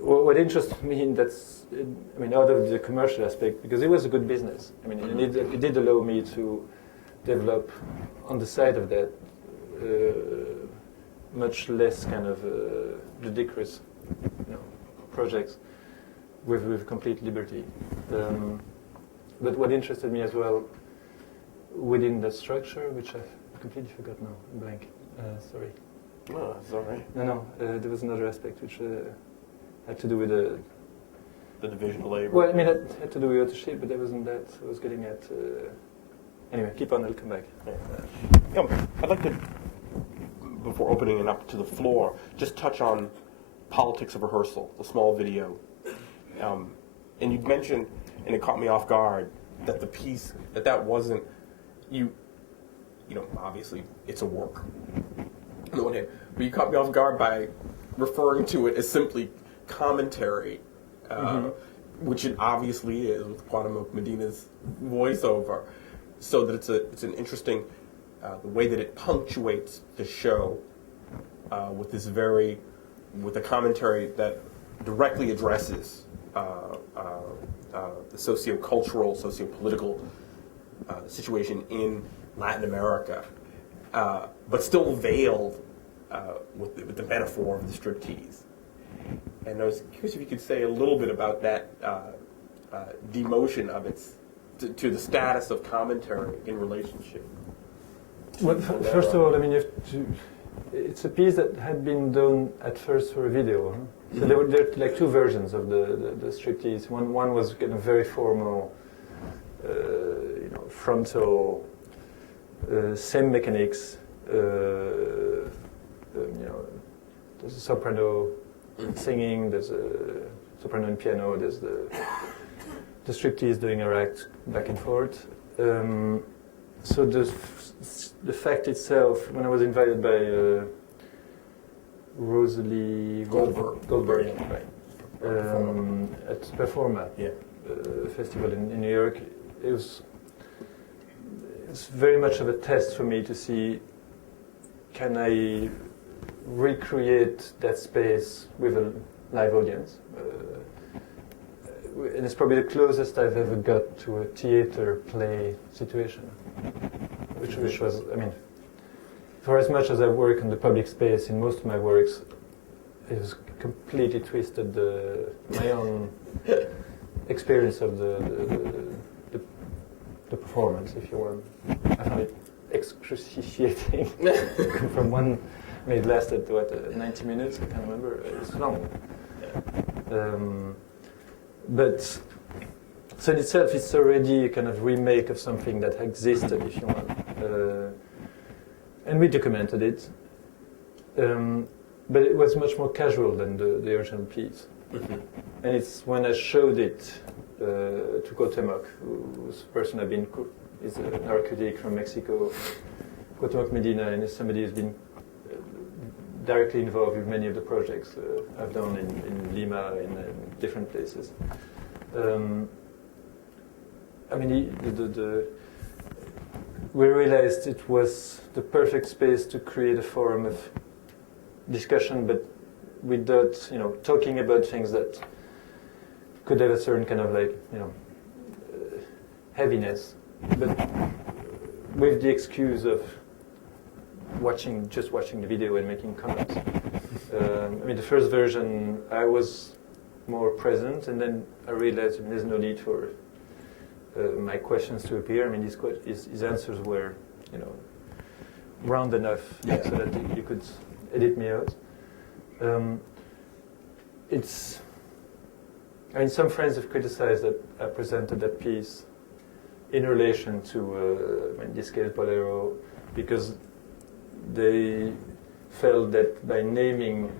what interested me in that's, I mean, out of the commercial aspect, because it was a good business. I mean, it did allow me to develop on the side of that much less kind of ludicrous, projects with complete liberty. But what interested me as well within the structure, which I've completely forgot now, blank. Sorry. No, that's all right. No. There was another aspect which had to do with the division of labor. Well, I mean, it had to do with authorship, but that wasn't that. I was getting at. Anyway, keep on. I'll come back. I'd like to, before opening it up to the floor, just touch on Politics of Rehearsal, the small video. And you mentioned, and it caught me off guard, that the piece that wasn't you. Obviously, it's a work. On the one hand, but you caught me off guard by referring to it as simply commentary, which it obviously is with Cuauhtémoc Medina's voiceover. So that it's an interesting the way that it punctuates the show with a commentary that directly addresses the socio-cultural, socio-political situation in Latin America, but still veiled with the metaphor of the striptease. And I was curious if you could say a little bit about that demotion of its to the status of commentary in relationship. Well, first of all, I mean, it's a piece that had been done at first for a video. So there were like two versions of the striptease. One was kind of very formal, frontal, same mechanics. There's a soprano singing, there's a soprano and piano, there's the striptease doing her act back and forth. So the fact itself, when I was invited by Rosalie Goldberg, right, at Performa festival in New York, it's very much of a test for me to see, can I recreate that space with a live audience? And it's probably the closest I've ever got to a theater play situation, which was, I mean, for as much as I work in the public space, in most of my works, it was completely twisted my own experience of the performance, if you want. I found it excruciating. From one, I mean, it lasted, 90 minutes? I can't remember. It's long. But so in itself, it's already a kind of remake of something that existed, if you want. And we documented it. But it was much more casual than the original piece. Mm-hmm. And it's when I showed it to Cuauhtémoc, who's a person is a critic from Mexico, Cuauhtémoc Medina, and is somebody who's been directly involved with many of the projects I've done in Lima, in different places. I mean, we realized it was the perfect space to create a forum of discussion, but without, talking about things that could have a certain kind of heaviness, but with the excuse of just watching the video and making comments. I mean, the first version, I was more present, and then I realized there's no need for my questions to appear. I mean, his answers were, round enough so that you could edit me out. Some friends have criticized that I presented that piece in relation to, in this case, Bolero, because they felt that by naming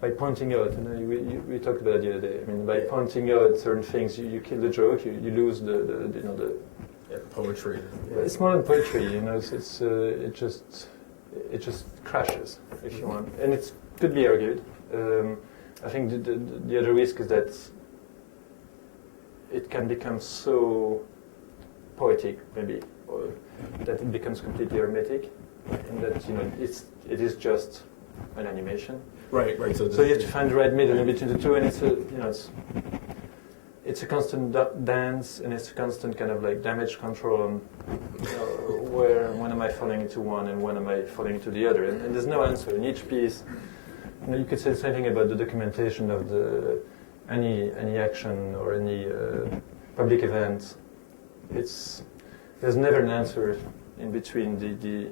by pointing out, we talked about it the other day. I mean, by pointing out certain things, you kill the joke. You lose the poetry. It's more than poetry, it just crashes, if you want, and it could be argued. I think the other risk is that it can become so poetic, maybe, or that it becomes completely hermetic, and that it is just an animation. Right. So you have to find the right middle in between the two, and it's a constant dance, and it's a constant kind of like damage control on when am I falling into one and when am I falling into the other, and there's no answer in each piece. You could say something about the documentation of any action or any public event. There's never an answer in between the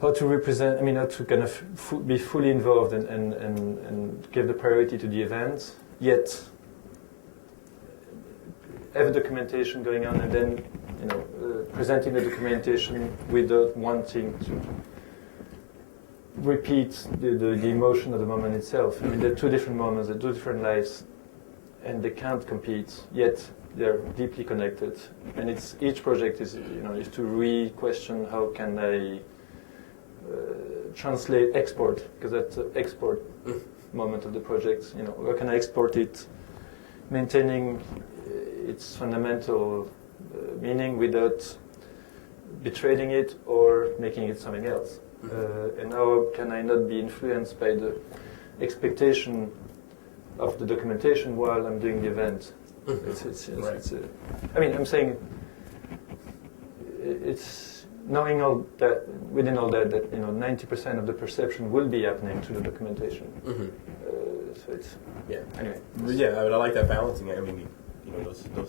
how to represent. I mean, how to kind of be fully involved and give the priority to the event, yet have documentation going on, and then presenting the documentation without wanting to repeat the emotion of the moment itself. I mean, they're two different moments, they're two different lives, and they can't compete, yet they're deeply connected. And each project is to re-question how can I export, because that's the export moment of the project. How can I export it, maintaining its fundamental meaning without betraying it or making it something else. And how can I not be influenced by the expectation of the documentation while I'm doing the event? I'm saying it's knowing all that, within all that 90% of the perception will be happening through the documentation. So it's anyway. Yeah, I like that balancing. I mean,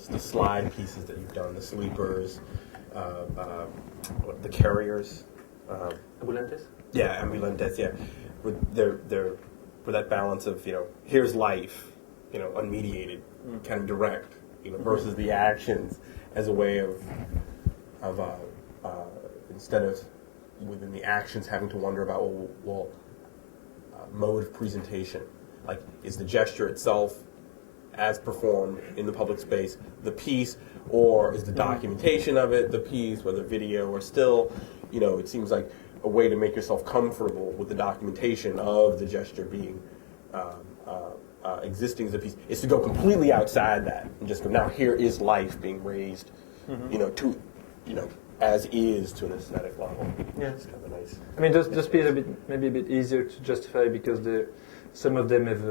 the slide pieces that you've done, the sleepers, the carriers. Ambulantes? Yeah, ambulantes. Yeah, with that balance of here's life, unmediated, kind of direct, versus the actions as a way of instead of within the actions having to wonder about mode of presentation, like is the gesture itself as performed in the public space the piece, or is the documentation of it the piece, whether video or still. It seems like a way to make yourself comfortable with the documentation of the gesture being existing as a piece is to go completely outside that and just go, now here is life being raised, to as is to an aesthetic level. Yeah, it's kind of nice. I mean, those pieces are maybe a bit easier to justify because some of them have